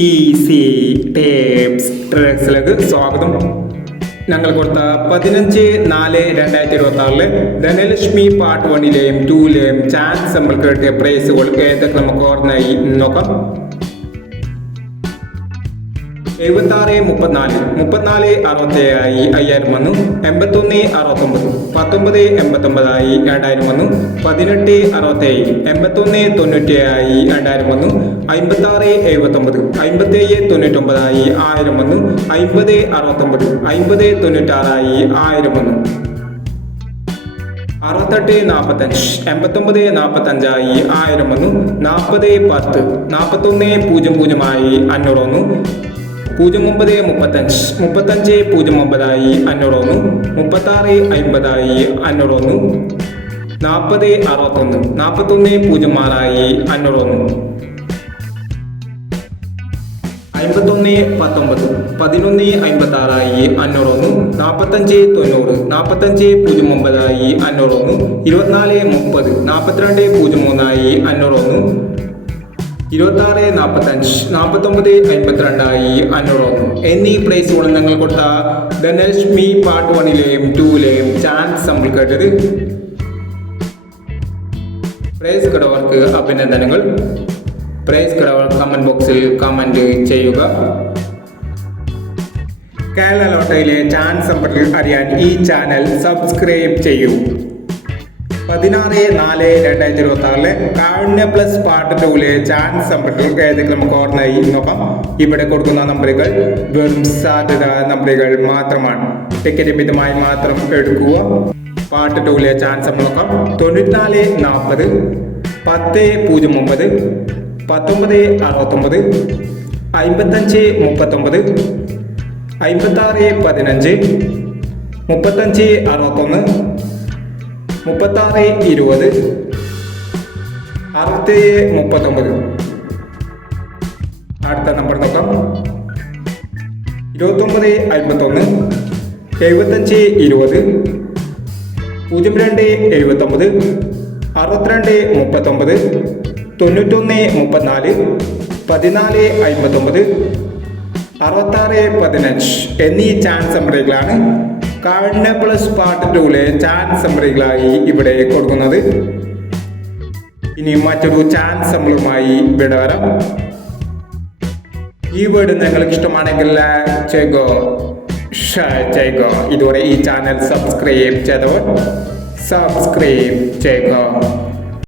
Easy tapes ട്രിക്സിലേക്ക് സ്വാഗതം. ഞങ്ങൾ കൊടുത്ത 15/4/2026 ധനലക്ഷ്മി പാർട്ട് 1ലെയും 2ലെയും ചാൻസ് നമ്മൾക്ക് കിട്ടിയ പ്രൈസുകൾ ഏതൊക്കെ നമുക്ക് ഓർമ്മയായി നോക്കാം. 76-34 64 വന്നു. 81-69 19-89 2000 വന്നു. 18-67 81-97 2000 വന്നു. 56-79 57-99 1000 വന്നു. 50-69 50-96 1000 വന്നു. 68-45 89-45 1000 വന്നു. 40-10 41-00 500 വന്നു. 09-35 35-09 500 വന്നു. 36-50 500 വന്നു. 40-61 41-06 500 വന്നു. 51-19 11-56 500 വന്നു. 45-90 45-09 500 വന്നു. 24-30 42-03 500 വന്നു. 26-45 49-52 500 വന്നു. എന്നീ പ്രൈസുകൾ ഞങ്ങൾ കൊടുത്ത ധനലക്ഷ്മി പാർട്ട് 1ലെയും 2ലെയും ചാൻസ് നമ്മൾ കേട്ടത്. പ്രൈസ് കിടവർക്ക് അഭിനന്ദനങ്ങൾ. പ്രൈസ് കിടവർ കമന്റ് ബോക്സിൽ കമന്റ് ചെയ്യുക. കേരള ലോട്ടറിയിലെ ചാൻസ് നമ്പറിൽ അറിയാൻ ഈ ചാനൽ സബ്സ്ക്രൈബ് ചെയ്യൂ. 16-4-2026 കാരുണ്യ പ്ലസ് പാർട്ട് 2ലെ ചാൻസ് നമ്പറുകൾ ഏതൊക്കെ നമുക്ക് ഓർമ്മയായി നോക്കാം. ഇവിടെ കൊടുക്കുന്ന നമ്പറുകൾ വെറും സാധ്യത നമ്പറുകൾ മാത്രമാണ്. ടിക്കറ്റ് മിതമായി മാത്രം എടുക്കുക. പാർട്ട് 2ലെ ചാൻസ് നമ്മൾ നോക്കാം. 94-40 10-09 19-69 55-39 56-15 35-61 36-20 67-39. അടുത്ത നമ്പർ നോക്കാം. 29-51 75-20 02-79 62-39 91-34 14-59 66-15 എന്നീ ചാൻസ് നമ്പറുകളാണ് കാരുണ്യ പ്ലസ് പാർട്ട് 2ലെ ചാൻസ് നമ്പറുകളായി ഇവിടെ കൊടുക്കുന്നത്. ഇനി മറ്റൊരു ചാൻസ് നമ്പറുമായി ഇവിടെ വരാം. ഈ വീഡിയോ നിങ്ങൾക്ക് ഇഷ്ടമാണെങ്കിൽ ലൈക്ക് ചെയ്യുക, ഷെയർ ചെയ്യുക. ഇതുവരെ ഈ ചാനൽ സബ്സ്ക്രൈബ് ചെയ്തവർ സബ്സ്ക്രൈബ് ചെയ്യുക.